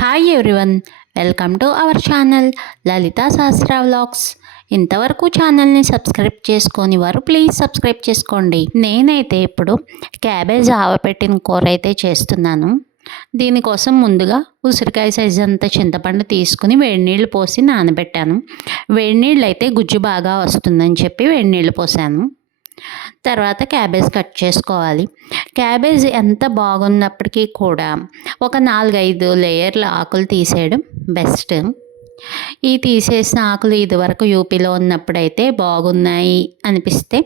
Hi everyone, welcome to our channel Lalitha Shastra vlogs. ఇంతవరకు ఛానల్ని subscribe చేసుకొని వారు ప్లీజ్ సబ్స్క్రైబ్ చేసుకోండి. నేనైతే ఇప్పుడు క్యాబేజ్ ఆవపెట్టిన కూర అయితే చేస్తున్నాను. దీనికోసం ముందుగా ఉసిరికాయ సైజ్ అంత చింతపండు తీసుకుని వేడి నీళ్ళు పోసి నానబెట్టాను. వేడి నీళ్ళు అయితే గుజ్జు బాగా వస్తుందని చెప్పి వేడి నీళ్ళు పోసాను. తర్వాత క్యాబేజ్ కట్ చేసుకోవాలి. క్యాబేజ్ ఎంత బాగున్నప్పటికీ కూడా ఒక 4-5 లేయర్ల ఆకులు తీసేయడం బెస్ట్. ఈ తీసేసిన ఆకులు ఇదివరకు యూపీలో ఉన్నప్పుడైతే బాగున్నాయి అనిపిస్తే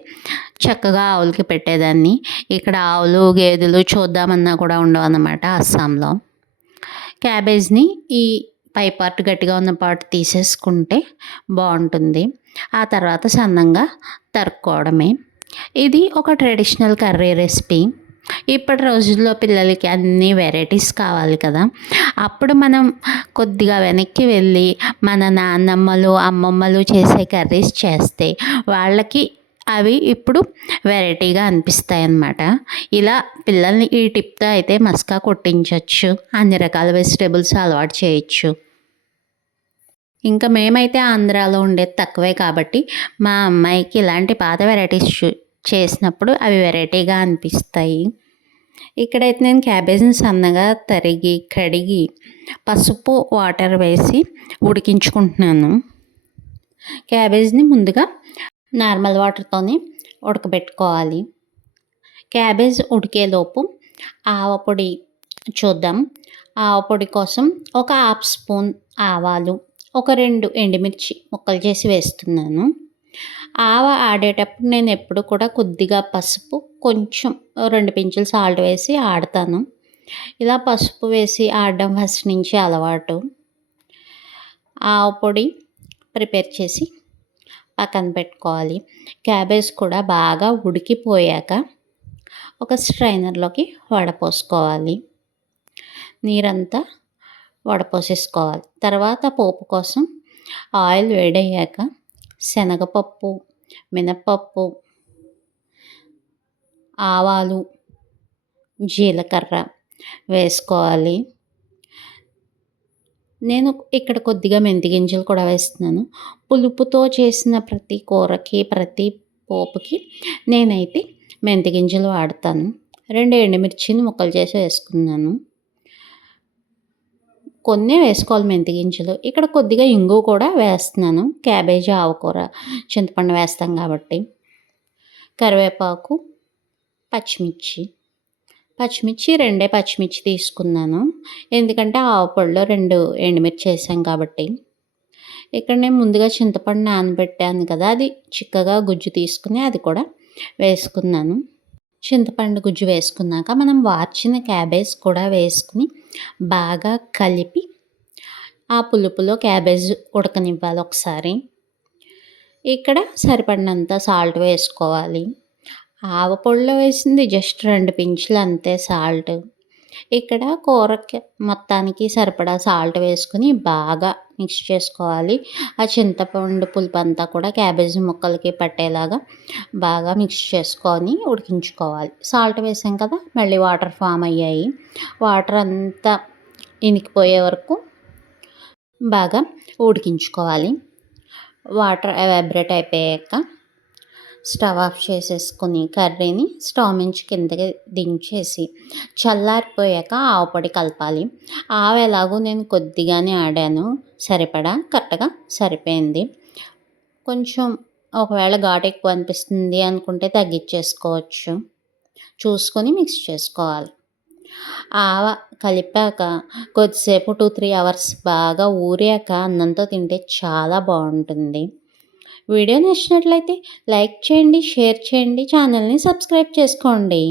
చక్కగా ఆవులకి పెట్టేదాన్ని. ఇక్కడ ఆవులు గేదెలు చూద్దామన్నా కూడా ఉండవు అన్నమాట అస్సాంలో. క్యాబేజ్ని ఈ పై పార్ట్ గట్టిగా ఉన్న పార్ట్ తీసేసుకుంటే బాగుంటుంది. ఆ తర్వాత సన్నంగా తరుక్కోవడమే. ఇది ఒక ట్రెడిషనల్ కర్రీ రెసిపీ. ఇప్పటి రోజుల్లో పిల్లలకి అన్ని వెరైటీస్ కావాలి కదా. అప్పుడు మనం కొద్దిగా వెనక్కి వెళ్ళి మన నాన్నమ్మలు అమ్మమ్మలు చేసే కర్రీస్ చేస్తే వాళ్ళకి అవి ఇప్పుడు వెరైటీగా అనిపిస్తాయి అన్నమాట. ఇలా పిల్లల్ని ఈ టిప్తో అయితే మస్కా కొట్టించవచ్చు, అన్ని రకాల వెజిటేబుల్స్ అలవాటు చేయొచ్చు. ఇంకా మేమైతే ఆంధ్రాలో ఉండేది తక్కువే కాబట్టి మా అమ్మాయికి ఇలాంటి పాత వెరైటీస్ చేసినప్పుడు అవి వెరైటీగా అనిపిస్తాయి. ఇక్కడైతే నేను క్యాబేజ్ని సన్నగా తరిగి కడిగి పసుపు వాటర్ వేసి ఉడికించుకుంటున్నాను. క్యాబేజ్ని ముందుగా నార్మల్ వాటర్తోనే ఉడకబెట్టుకోవాలి. క్యాబేజ్ ఉడికేలోపు ఆవపొడి చూద్దాం. ఆవపొడి కోసం ఒక 1/2 స్పూన్ ఆవాలు, ఒక 2 ఎండుమిర్చి ముక్కలు చేసి వేస్తున్నాను. ఆవ ఆడేటప్పుడు నేను ఎప్పుడు కూడా కొద్దిగా పసుపు, కొంచెం 2 పించులు సాల్ట్ వేసి ఆడతాను. ఇలా పసుపు వేసి ఆడడం ఫస్ట్ నుంచి అలవాటు. ఆవ పొడి ప్రిపేర్ చేసి పక్కన పెట్టుకోవాలి. క్యాబేజ్ కూడా బాగా ఉడికిపోయాక ఒక స్ట్రైనర్లోకి వడపోసుకోవాలి. నీరంతా వడపోసేసుకోవాలి. తర్వాత పోపు కోసం ఆయిల్ వేడయ్యాక శనగపప్పు, మినప్పప్పు, ఆవాలు, జీలకర్ర వేసుకోవాలి. నేను ఇక్కడ కొద్దిగా మెంతి గింజలు కూడా వేస్తున్నాను. పులుపుతో చేసిన ప్రతి కూరకి ప్రతి పోపుకి నేనైతే మెంతి గింజలు వాడతాను. 2 ఎండుమిర్చిని ముక్కలు చేసి వేసుకున్నాను. కొన్ని వేసుకోవాలి మెంతి గింజలు. ఇక్కడ కొద్దిగా ఇంగు కూడా వేస్తున్నాను. క్యాబేజీ ఆవకూర చింతపండు వేస్తాం కాబట్టి. కరివేపాకు, పచ్చిమిర్చి 2 పచ్చిమిర్చి తీసుకున్నాను. ఎందుకంటే ఆవపొడిలో 2 ఎండుమిర్చి వేసాం కాబట్టి. ఇక్కడ నేను ముందుగా చింతపండు నానబెట్టాను కదా, అది చిక్కగా గుజ్జు తీసుకుని అది కూడా వేసుకున్నాను. చింతపండు గుజ్జు వేసుకున్నాక మనం వార్చిన క్యాబేజ్ కూడా వేసుకుని బాగా కలిపి ఆ పులుపులో క్యాబేజ్ ఉడకనివ్వాలి ఒకసారి. ఇక్కడ సరిపడినంత సాల్ట్ వేసుకోవాలి. ఆవపొడిలో వేసింది జస్ట్ 2 పించులు అంతే సాల్ట్. ఇక్కడ కూరకి మొత్తానికి సరిపడా సాల్ట్ వేసుకుని బాగా మిక్స్ చేసుకోవాలి. ఆ చింతపండు పులుపు అంతా కూడా క్యాబేజీ ముక్కలకి పట్టేలాగా బాగా మిక్స్ చేసుకొని ఉడికించుకోవాలి. సాల్ట్ వేసాం కదా, మళ్ళీ వాటర్ ఫామ్ అయ్యాయి. వాటర్ అంతా ఇనికిపోయే వరకు బాగా ఉడికించుకోవాలి. వాటర్ ఎవాబరేట్ అయిపోయాక స్టవ్ ఆఫ్ చేసేసుకుని కర్రీని స్టవ్ నుంచి కిందకి దించేసి చల్లారిపోయాక ఆవపొడి కలపాలి. ఆవ ఎలాగో నేను కొద్దిగానే ఆడాను, సరిపడా కరెక్ట్గా సరిపోయింది. కొంచెం ఒకవేళ ఘాటు ఎక్కువ అనిపిస్తుంది అనుకుంటే తగ్గించేసుకోవచ్చు. చూసుకొని మిక్స్ చేసుకోవాలి. ఆవ కలిపాక కొద్దిసేపు 2-3 అవర్స్ బాగా ఊరాక అన్నంతో తింటే చాలా బాగుంటుంది. వీడియో నచ్చినట్లయితే లైక్ చేయండి, షేర్ చేయండి, ఛానల్ని సబ్స్క్రైబ్ చేసుకోండి.